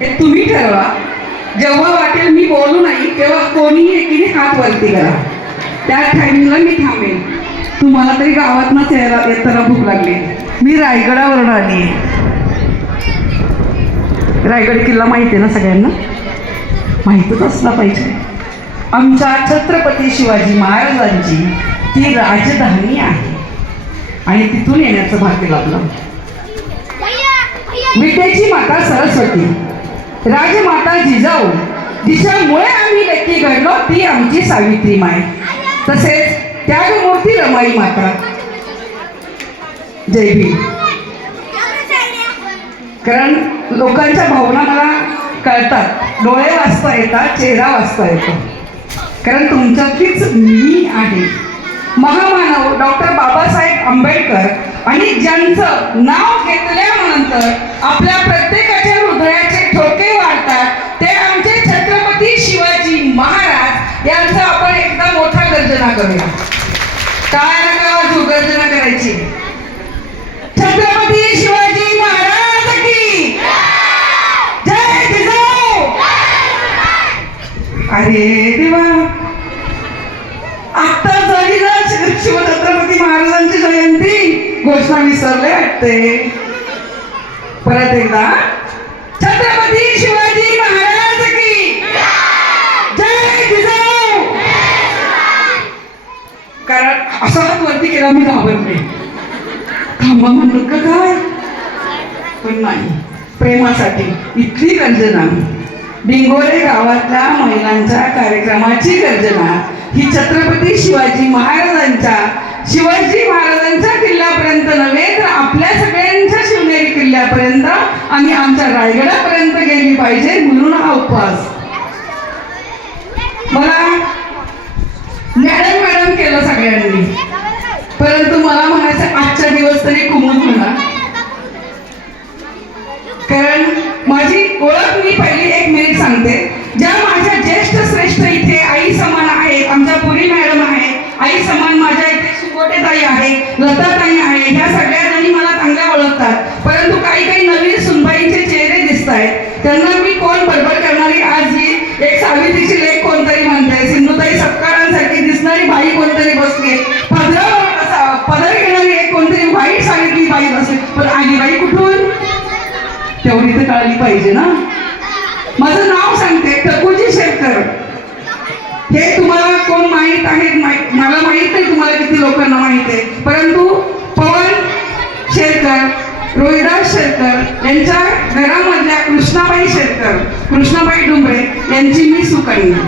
हे तुम्ही ठरवा. जेव्हा वाटेल मी बोलू नाही तेव्हा कोणीही एकीने हात वरती करा. त्या टायमिंगला मी थांबेन. तुम्हाला तरी गावातनंच यायला येताना भूक लागली. मी रायगडावरून आली. रायगड किल्ला माहिती आहे ना सगळ्यांना? माहीतच असला पाहिजे. आमच्या छत्रपती शिवाजी महाराजांची ती राजधानी आहे. आणि तिथून येण्याचं भाग्य लाभलं. विद्येची माता सरस्वती. राजमाता जिजाऊ जिच्यामुळे आम्ही व्यक्ती घडलो ती आमची सावित्री माय. तसेच त्यागमूर्ती रमाई माता. जय भीम. कारण लोकांच्या भावना मला कळतात. डोळे वाचता येतात चेहरा वाचता येतो. कारण तुमच्यातलीच मी आहे. महामानव डॉक्टर बाबासाहेब आंबेडकर आणि ज्यांचं नाव घेतल्यानंतर आपल्या प्रत्येकाच्या हृदयाचे ठोक यांचा आपण एकदा मोठा गर्जना करूया. काय नका गर्जना करायची. छत्रपती शिवाजी महाराज की! जय जिजाऊ! अरे देवा! आता झाली ना शिव- शिवछत्रपती महाराजांची जयंती घोषणा विसरले वाटते. परत एकदा. छत्रपती शिवाजी महाराज की जय जिजाऊ कारण असा हात वरती केला मी घाबरले थांबा म्हणलं का काय पण नाही. प्रेमासाठी इतकी गर्जना. डिंगोरे गावातल्या महिलांच्या कार्यक्रमाची गर्जना. ही छत्रपती शिवाजी महाराजांच्या शिवाजी महाराजांच्या किल्ल्यापर्यंत नव्हे तर आपल्या सगळ्यांच्या शिवनेरी किल्ल्यापर्यंत आणि आमच्या रायगडापर्यंत गेली पाहिजे म्हणून हा उपवास. मला मॅडम केलं सगळ्यांनी. परंतु मला म्हणायचं आजचा दिवस तरी कुमून म्हणा. कारण माझी ओळख मी पहिली एक मिनिट सांगते. ज्या माझ्या ज्येष्ठ श्रेष्ठ इथे आई समान आहेत आमच्या पुरी मॅडम आहे आई समान माझ्या इथे सुगोटे ताई आहे लता ताई आहे ह्या सगळ्या जणी मला चांगल्या ओळखतात. परंतु काही काही नवीन सुनबाईंचे चेहरे दिसत आहेत त्यांना मी घेणारी बाई कोणतरी बसली पदर घेणारी एक कोणतरी वाईट सांगितली बाई बसली. पण आली बाई कुठून? तेवढी तर कळली पाहिजे ना. माझं नाव सांगते टकूजी शेतकर हे तुम्हाला कोण माहीत आहे? मला माहीत नाही तुम्हाला किती लोकांना माहीत आहे. परंतु पवन शेतकर रोहिदास शेतकर यांच्या घरामधल्या कृष्णाबाई शेतकर कृष्णाबाई डुंबरे यांची मी सुकन्या.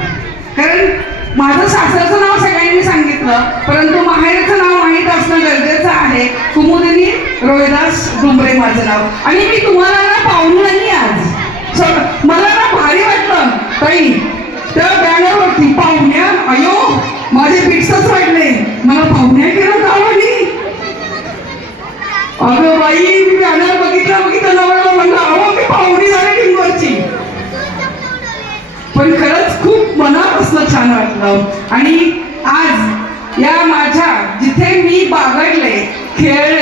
कारण माझं सासरचं नाव सगळ्यांनी सांगितलं परंतु माहेरचं नाव माहीत असणं गरजेचं आहे. कुमुदिनी रोहिदास डुंबरे माझं नाव. आणि मी तुम्हाला ना पाहून नाही आज. मला ना भारी वाटलं ताई. त्या बॅनरवरती पाहुण्या अयो माझे पिक्सच वाटले मला पाहुण्या केलं गावानी. अगं बाई मी बॅनर बघितला बघितलं आणि आज या माझ्या जिथे मी बागडले खेळले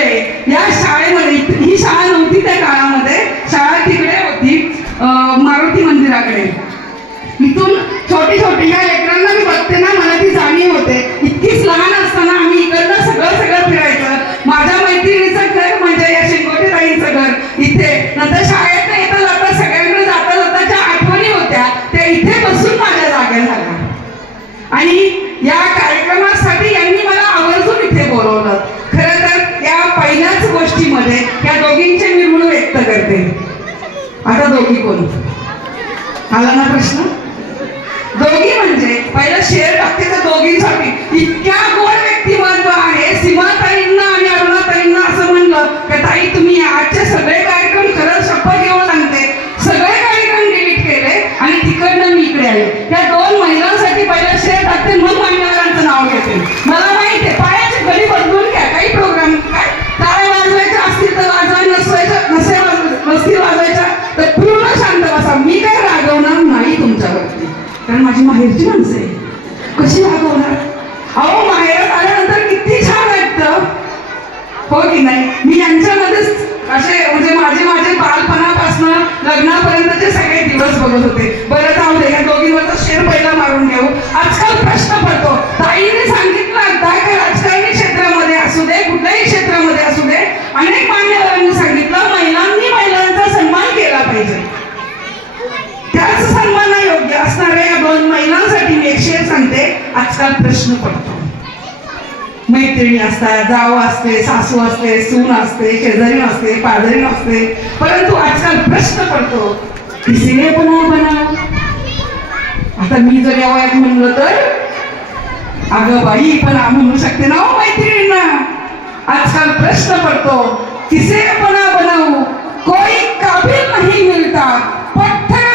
बाहेरची माणसं आहे. कशी रागवणार अहो माहेरात आल्यानंतर किती छान वाटतं. हो की नाही? मी यांच्यामध्येच असे म्हणजे माझे माझे बालपणापासून लग्नापर्यंतचे सगळे दिवस बघत होते बरं जाऊ दे या दोघींवरचा शेर पहिला मारून घेऊ आजकाल प्रश्न पडतो ताईने सांगितलं आता की राजकारणी क्षेत्रामध्ये असू दे कुठल्याही क्षेत्रामध्ये असू दे अनेक मान्यवरांनी सांगितलं महिलांनी महिलांचा सन्मान केला पाहिजे त्याच सन्मान योग्य असणाऱ्या या दोन महिलांसाठी मी एक शेर सांगते असा प्रश्न पडतो. मैत्रिणी असतात जाव असते सासू असते सून असते शेजारी असते पाजारी असते परंतु आजकाल प्रश्न पडतो किसीने पुन्हा बनाव? आता मी जर या वयात म्हणलं तर अगं बाई पण म्हणू शकते ना हो मैत्रिणींना? आजकाल प्रश्न पडतो किसे पना बनाऊ कोई काबिल नाही मिळता पत्थर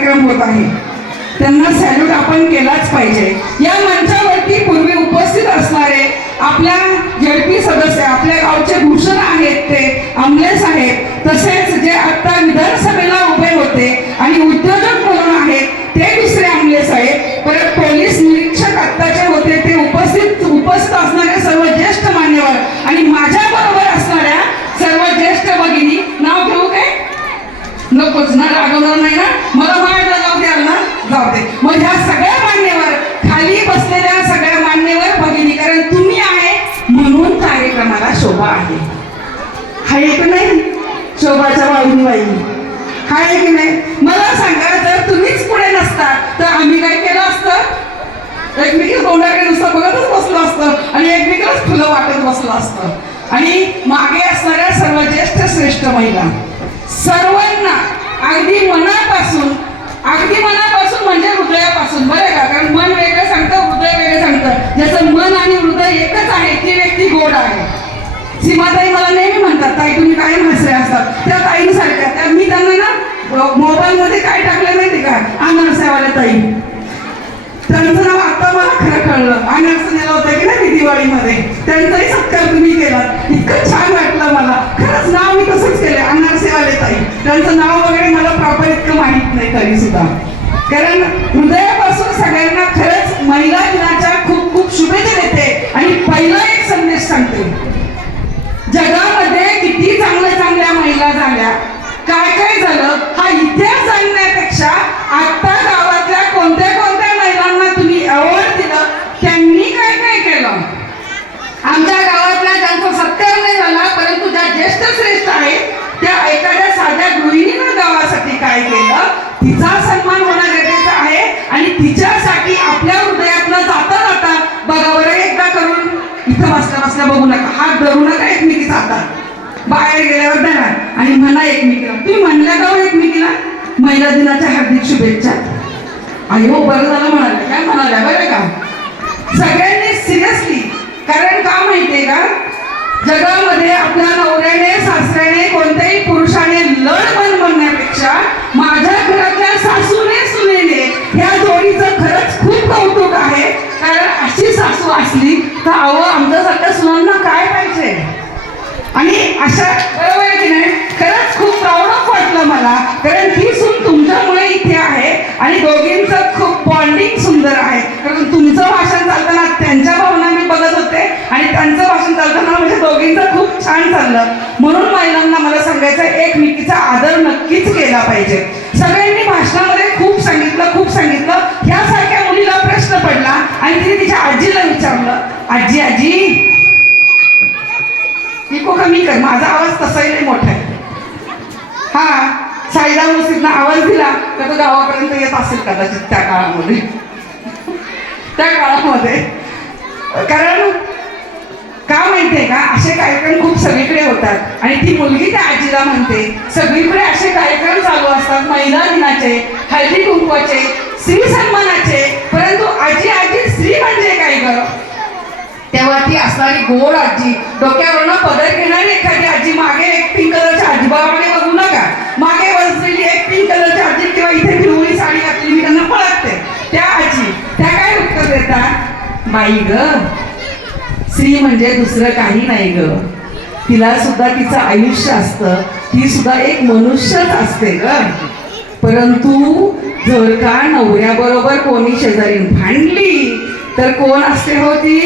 कार्यक्रम होत आहे. त्यांना सॅल्यूट आपण केलाच पाहिजे. या मंचावरती पूर्वी उपस्थित असणारे आपल्या झडपी सदस्य आपल्या गावचे भूषण आहेत ते आमलेस आहेत तसेच शोभाच्या वाहिनी की नाही? मला सांगा जर तुम्हीच पुढे नसता तर आम्ही काय केलं असतं? एकमेकी तोंडाकडे नुसतं बघतच बसलो असतं आणि एकमेकालाच फुलं वाटत बसलो असतं. आणि मागे असणाऱ्या सर्व ज्येष्ठ श्रेष्ठ महिला सर्वांना अगदी मनापासून अगदी मनापासून म्हणजे हृदयापासून बरं का? कारण मन वेगळं सांगतं हृदय वेगळं सांगतं. ज्याचं मन आणि हृदय एकच आहे ती व्यक्ती गोड आहे. सीमाताई ताई तुम्ही कायम हसरे असतात? त्या ताईंसारख्या त्या मी त्यांना ना मोबाईल मध्ये काय टाकलं माहिती का? अनारसावाल्या ताई. त्यांचं नाव आता मला खरं कळलं. अनर्स नेला होता की नाही मी दिवाळीमध्ये? त्यांचाही सत्कार तुम्ही केला इतकं छान वाटलं मला. खरंच नाव मी तसंच केलं अनारसेवाले ताई. त्यांचं नाव वगैरे मला प्रॉपर इतकं माहीत नाही तरी सुद्धा कारण हृदयापासून सगळ्यांना खरंच महिला दिनाच्या खूप खूप शुभेच्छा देते. आणि पहिला एक संदेश सांगते. जगामध्ये किती चांगल्या चांगल्या महिला झाल्या? काय काय झालं? हा इतिहास सांगण्यापेक्षा आता गावातल्या कोणत्या कोणत्या महिलांना तुम्ही अवॉर्ड दिलं त्यांनी काय काय केलं? आमच्या गावातल्या ज्यांचा सत्कार नाही झाला परंतु ज्या ज्येष्ठ श्रेष्ठ आहेत त्या एखाद्या साध्या गृहिणीनं गावासाठी काय केलं? तिचा सन्मान होणं गरजेचं आहे आणि तिच्यासाठी आपल्या हृदयातलं बसल्या बघू नका. हात धरू नका एकमेकीचा आता बाहेर गेल्यावर धरा. आणि म्हणा एकमेकीला. तुम्ही म्हणल्या का हो एकमेकीला? महिला दिनाच्या हार्दिक शुभेच्छा. अयो बरं झालं म्हणाल्या. काय म्हणाल्या बरं का? सगळ्यांनी सिरियसली कारण का माहितीये का? जगामध्ये आपल्या नवऱ्याने सासऱ्याने कोणत्याही पुरुषाने लढ बन म्हणण्यापेक्षा माझ्या घरातल्या सासूने सुनेने ह्या जोडीचं खरंच खूप कौतुक आहे. कारण अशी सासू असली तर अहो आमच्यासारख्या सुनांना काय पाहिजे? आणि अशा बरोबर आहे की नाही? खरंच खूप प्राऊड वाटलं मला. कारण ती सून तुमच्यामुळे इथे आहे आणि दोघींचं खूप बॉन्डिंग सुंदर आहे. कारण तुमचं भाषण चालताना त्यांच्या भावना मी बघत होते आणि त्यांचं भाषण चालताना म्हणजे दोघींचं खूप छान चाललं. म्हणून महिलांना मला सांगायचं एकमेकीचा आदर नक्कीच केला पाहिजे. सगळ्यांनी भाषणामध्ये खूप सांगितलं खूप सांगितलं. ह्यासारख्या आणि तिने तिच्या आजीला विचारलं आजी आजी इको कमी कर माझा आवाज तसाही मोठा आहे. हा साईदा मस्जिदनं आवाज दिला तर तो गावापर्यंत येत असेल कदाचित त्या काळामध्ये. त्या काळामध्ये. कारण का माहितीये का असे कार्यक्रम खूप सगळीकडे होतात. आणि ती मुलगी त्या आजीला म्हणते सगळीकडे असे कार्यक्रम चालू असतात महिला दिनाचे हळदी कुंकवाचे स्त्री सन्मानाचे परंतु आजी आजी म्हणजे काय ग? तेव्हा ती असणारी गोड आजी. डोक्यावरनं पदर घेणारी एखादी आजी. मागे एक पिंक कलरच्या आजीबाबाने बघू नका. मागे बसलेली एक पिंक कलरची आजी किंवा इथे पिवळी साडी घातली मी त्यांना पळकते. त्या आजी त्या काय उत्तर देतात? बाई ग स्त्री म्हणजे दुसरं काही नाही ग. तिला सुद्धा तिचं आयुष्य असतं. ती सुद्धा एक मनुष्यच असते ग. परंतु जर का नवऱ्याबरोबर कोणी शेजारी भांडली तर कोण असते होती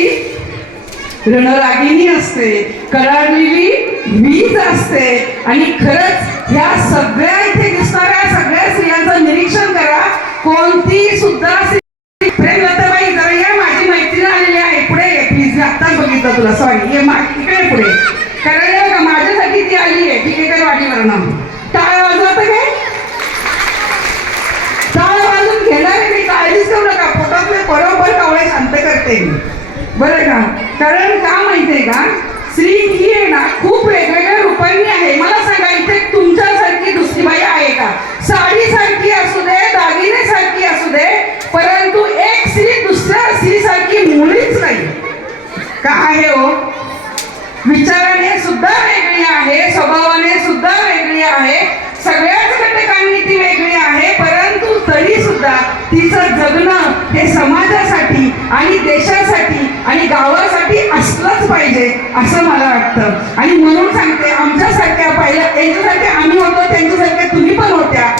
रणरागिणी असते. कडाडलेली वीज असते. आणि खरंच ह्या सगळ्या इथे दिसणाऱ्या सगळ्या स्त्रियांचं निरीक्षण करा. कोणती सुद्धा प्रेमलताबाई जरा ये माझी मैत्रीण आलेली आहे. पुढे प्लीज आत्ताच बघितलं तुला. सॉरी ये मा इकडे पुढे. कारण हे माझ्यासाठी ती आली आहे. टिकेकर वाडीवरनं टाळ वाजवत काय टाळ वाजून घेणार आहे मी काळजीच करू नका पोटातले बरोबर कावळे शांत करते मी. बरं का? कारण का माहितीये का? स्त्री ही आहे ना खूप वेगवेगळ्या रूपांनी आहे. मला सांगा इथे तुमच्यासारखी दुसरी बाई आहे का? साडीसारखी असू दे दागिने सारखी असू दे परंतु एक स्त्री दुसऱ्या स्त्रीसारखी मुलीच नाही. का आहे हो? विचाराने सुद्धा वेगळी आहे स्वभावाने सुद्धा वेगळी आहे सगळ्याच घटकांनी ती वेगळी आहे परंतु तरी सुद्धा तिचं जगणं हे समाजासाठी आणि देशासाठी आणि गावासाठी असलंच पाहिजे असं मला वाटतं. आणि म्हणून सांगते आमच्यासारख्या पहिल्या त्यांच्यासारख्या आम्ही होतो त्यांच्यासारख्या तुम्ही पण होत्या.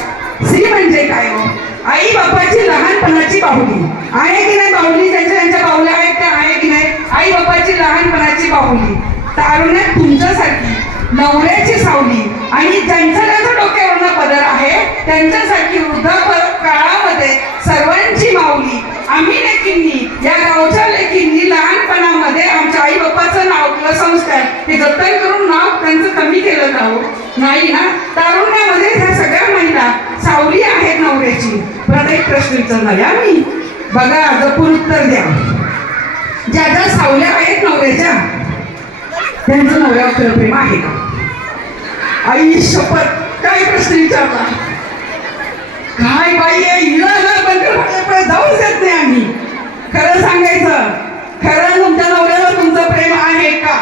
स्त्री म्हणजे काय हो? आई बापाची लहानपणाची बाहुली. आहे की नाही बाहुली? त्यांच्या त्यांच्या बाहुल्या आहेत त्या आहे की नाही? आई बापाची लहानपणाची बाहुली. तारुण्यात तुमच्यासाठी नवऱ्याची सावली. आणि ज्यांच्या ज्यांच्या डोक्यावरनं पदर आहे त्यांच्यासाठी वृद्धाप काळामध्ये सर्वांची माऊली. आम्ही लेकींनी या गावच्या लेकींनी लहानपणामध्ये आमच्या आई बाप्पाचं नाव किंवा संस्कार हे जतन करून नाव त्यांचं कमी केलं जाऊ. नाही ना? तारुण्यामध्ये ह्या सगळ्या महिला सावली आहेत नवऱ्याची. प्रत्येक प्रश्न विचारणार या मी बघा जपून उत्तर द्या. ज्या ज्या सावल्या आहेत नवऱ्याच्या त्यांचं नवऱ्यावर खरं प्रेम आहे का? आई शपथ. काय प्रश्न विचारला काय बाई आहे? हिला बंद जाऊच येत नाही आम्ही. खरं सांगायचं खरं तुमच्या नवऱ्याला तुमचं प्रेम आहे का?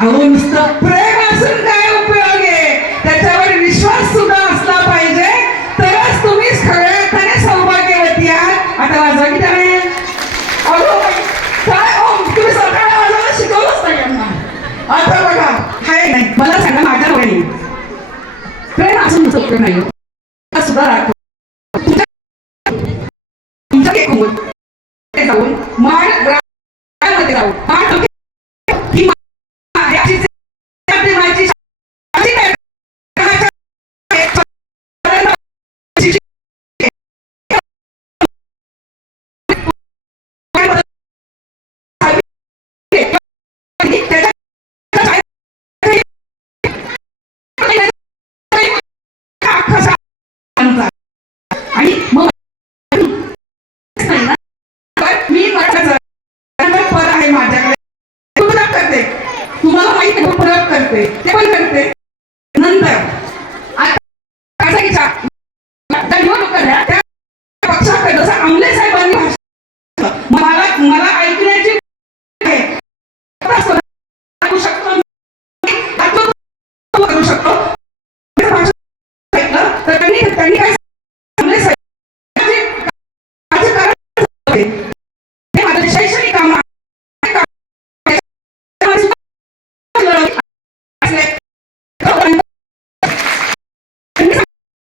अहो नुसतं प्रेम असून काय उपयोग आहे त्याच्यावर विश्वास सुद्धा असला पाहिजे तरच तुम्ही खऱ्या अर्थाने सौभाग्यवती आहात आता वाजवा की त्याने अहो बाई, काय ओ तुम्ही सकाळी वाजवायला शिकवलंच नाही यांना आता बघा हाय नाही मला सांगा माझ्या नवऱ्याने प्रेम असून नुसतं प्रेम नाही हो. मला सुद्धा राखो तुमच्या तुमच्या केकून ते जाऊन माडमध्ये जाऊन माड ही मा- याची जी- माझी अशी काय- आणि मग मी मराठाचं पद आहे माझ्याकडे परत करते तुम्हाला माहिती आहे परत करते ते पण करते नंतर आता खासदारीच्या ज्या निवडणुका झाल्या, त्या पक्षाकडे जसं आमले साहेबांनी भाषण केलं, मला मला ऐकण्याची आहे आता सांगू शकतो मी, आता करू शकतो ते भाषण ऐकलं तर त्यांनी त्यांनी काय आमले साहेब माझे कारण होते. ते माझं शैक्षणिक काम आहे.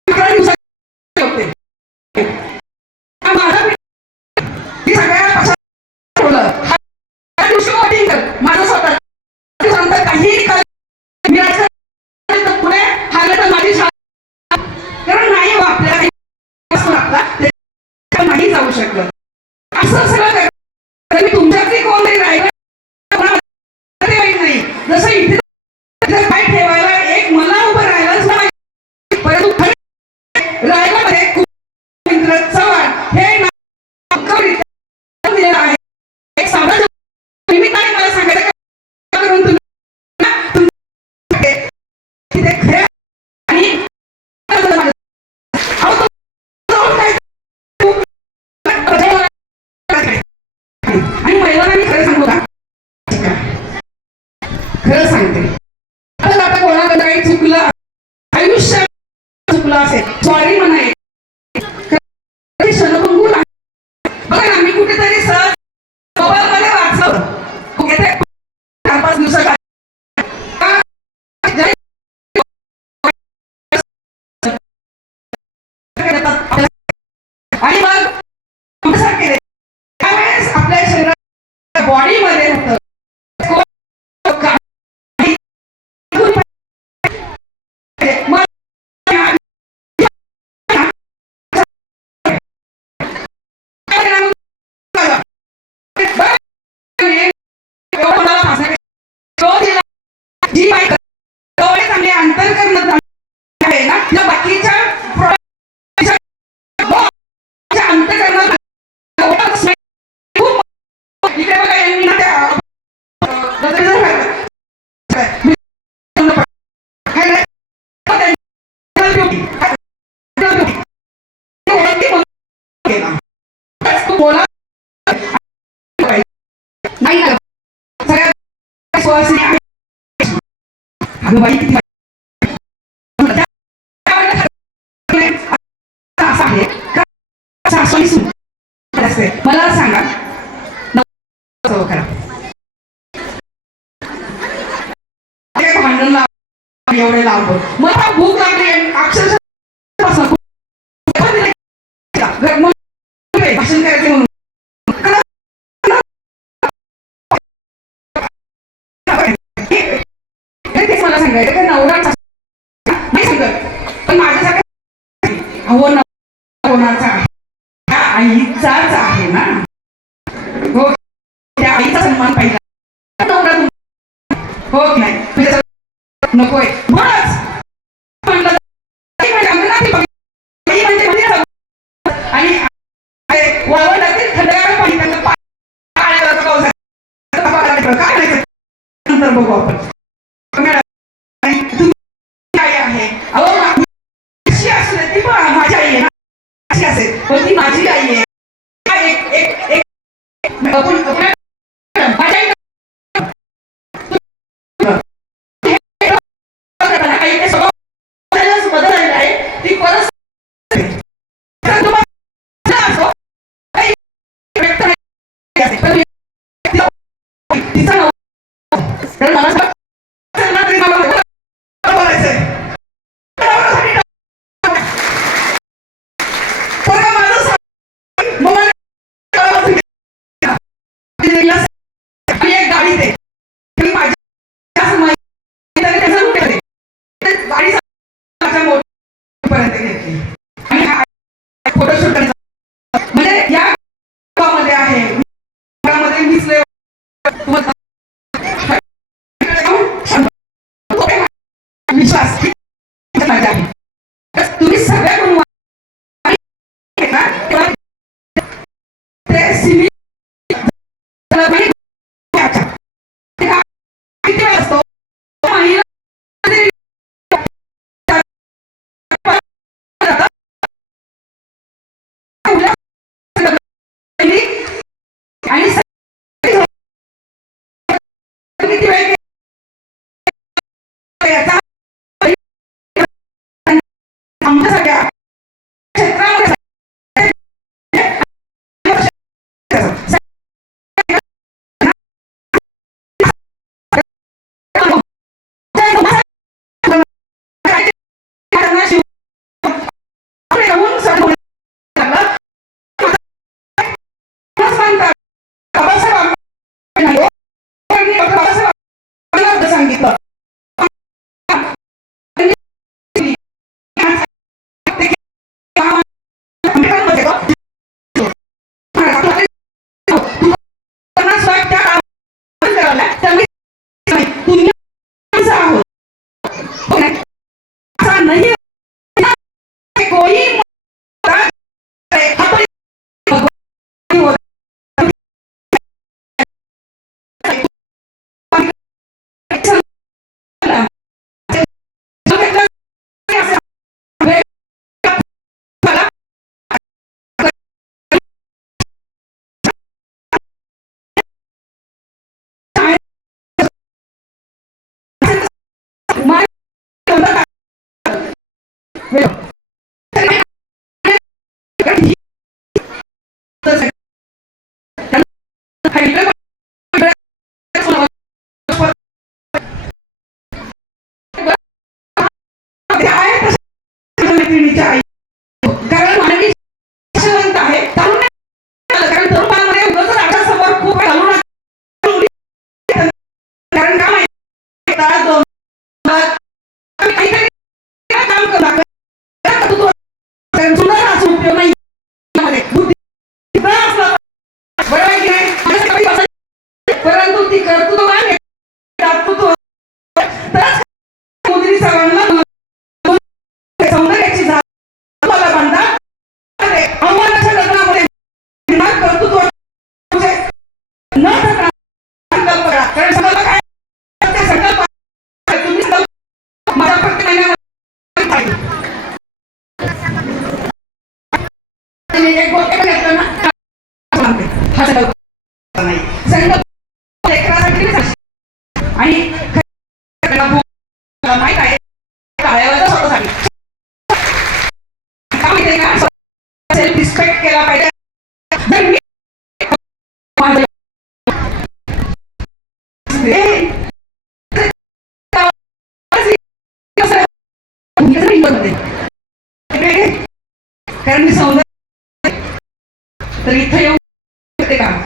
अकरा दिवसात होते. हा माझा मी सगळ्या पक्षात ठेवलं. हा दिवशी voting कर. माझं स्वतः ते सांगतात काहीही निकाल मी राजकारणात तर पुढे हारलं तर माझी शाळा कारण नाही हो आपल्याला काही वस्तू लागतात ते आपण नाही जाऊ शकत असं सगळं कर तर मी तुमच्यातली कोणतरी राहिलं ते वाईट नाही जसं इथे इथे पाय ठेवायला एक मला उभं राहायलाच नाही परंतु खरे रायगडमध्ये खूप इंद्र चव्हाण हे नाव कवरित्या दिलेलं आहे एक साम्राज्य निमित्ताने मला सांगायचं का करून तुम्ही तुमचे तिथे खरे आणि अहो, तो- तो काय- आणि महिलांना मी खरं सांगू का खरं सांगते. आता आता कोणाकडे काही चुकलं बाई किती मला सांगा. भांडण एवढे लावतो मला भूक लागली. अक्षरशः हो. पाहिजे. हो नाही? तुझ्या नकोय. म्हणूनच म्हणजे म्हणजे आणि वावरणातील थंडगार पाणी त्यांना काय नाही नंतर बघू आपण. अहो माझी असेल ती माझी आई आहे ना. अशी असेल. पण माझी Acapulco. 감사합니 다. Жанна, я Как रिस्पेक्ट केला पाहिजे कारण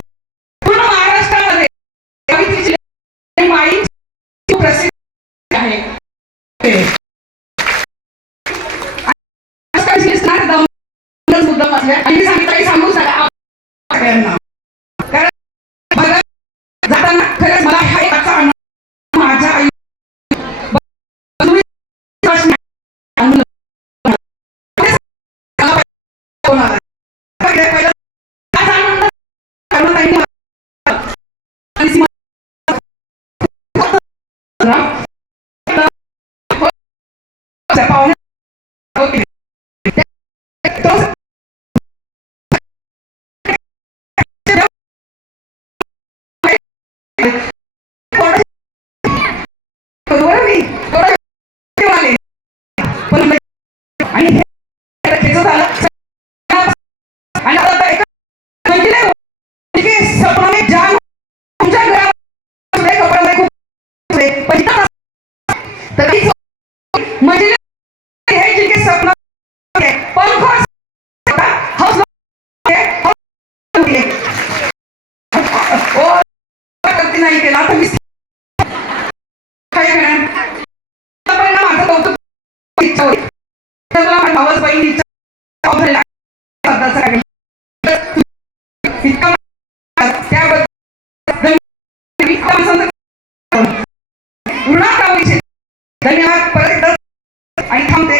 पूर्ण महाराष्ट्रामध्ये प्रसिद्ध आहे ya. Ini sampai tadi sambung saya akan Saya paham. माझं कौतुक धन्यवाद. परत आणि थांबते